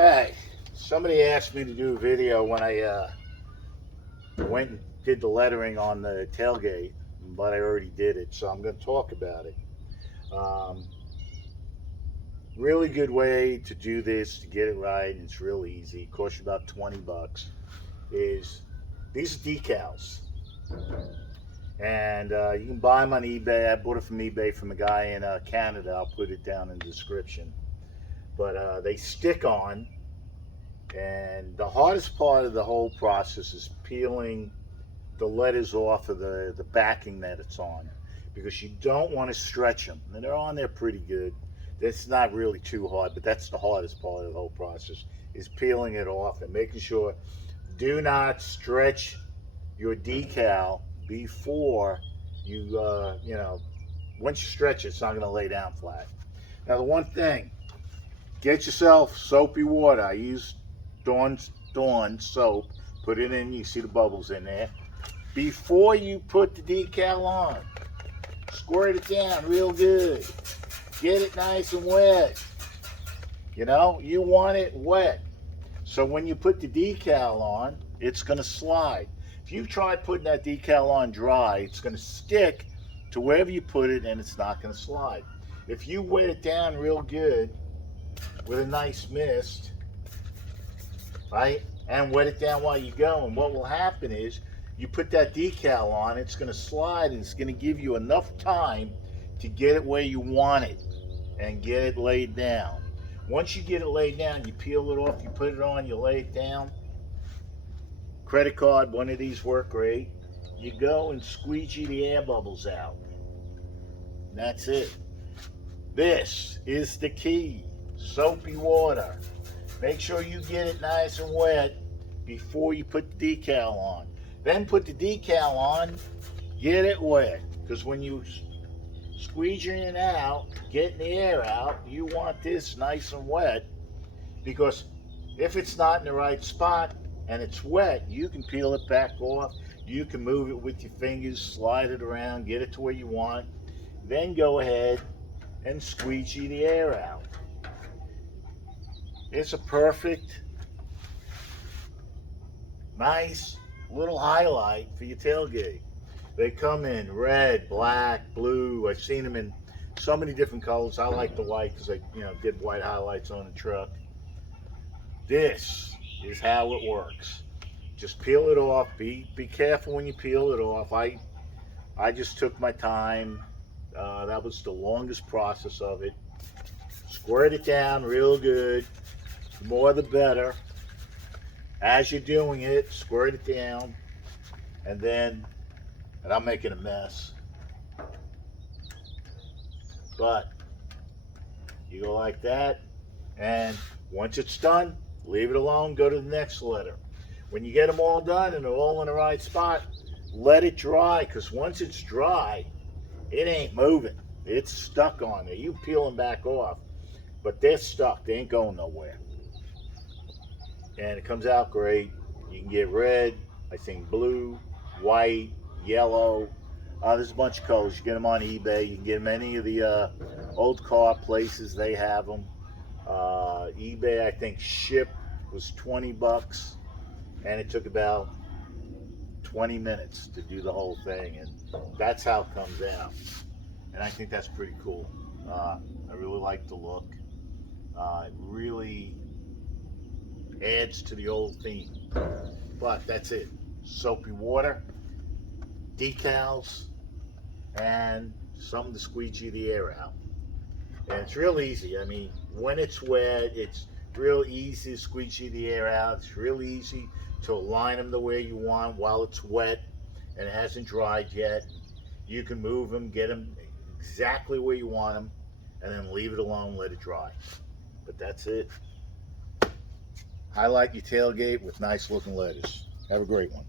Hey, somebody asked me to do a video when I went and did the lettering on the tailgate, but I already did it, so I'm going to talk about it. Um, Really good way to do this to get it right, and it's real easy. It costs you about 20 bucks. Is these are decals, and you can buy them on eBay. I bought it from eBay from a guy in Canada. I'll put it down in the description. But they stick on, and the hardest part of the whole process is peeling the letters off of the backing that it's on, because you don't want to stretch them. And they're on there pretty good. That's not really too hard, but that's the hardest part of the whole process, is peeling it off and making sure do not stretch your decal before you once you stretch it, it's not going to lay down flat. Now the one thing, get yourself soapy water. I use Dawn soap. Put it in, you see the bubbles in there. Before you put the decal on, squirt it down real good. Get it nice and wet. You want it wet. So when you put the decal on, it's going to slide. If you try putting that decal on dry, it's going to stick to wherever you put it, and it's not going to slide. If you wet it down real good with a nice mist, right, and wet it down while you go, and what will happen is you put that decal on, it's going to slide, and it's going to give you enough time to get it where you want it and get it laid down. Once you get it laid down, you peel it off, you put it on, you lay it down. Credit card, one of these work great. You go and squeegee the air bubbles out. And that's it. This is the key. Soapy water. Make sure you get it nice and wet before you put the decal on. Then put the decal on, get it wet. Because when you squeegee it out, getting the air out, you want this nice and wet. Because if it's not in the right spot and it's wet, you can peel it back off. You can move it with your fingers, slide it around, get it to where you want. Then go ahead and squeegee the air out. It's a perfect, nice little highlight for your tailgate. They come in red, black, blue. I've seen them in so many different colors. I like the white because I did white highlights on the truck. This is how it works. Just peel it off. Be careful when you peel it off. I just took my time. That was the longest process of it. Squirt it down real good. The more the better. As you're doing it, squirt it down, and I'm making a mess. But you go like that, and once it's done, leave it alone, go to the next letter. When you get them all done and they're all in the right spot, let it dry, because once it's dry, it ain't moving. It's stuck on there. You peel them back off, but they're stuck. They ain't going nowhere. And it comes out great. You can get red, I think blue, white, yellow. There's a bunch of colors. You get them on eBay. You can get them any of the old car places. They have them. eBay, I think, ship was 20 bucks, and it took about 20 minutes to do the whole thing, and that's how it comes out. And I think that's pretty cool. I really like the look. It really adds to the old theme. But that's it. Soapy water, decals, and something to squeegee the air out. And it's real easy. I mean, when it's wet, it's real easy to squeegee the air out. It's real easy to align them the way you want while it's wet and it hasn't dried yet. You can move them, get them exactly where you want them, and then leave it alone, let it dry. But that's it. Highlight your tailgate with nice looking letters. Have a great one.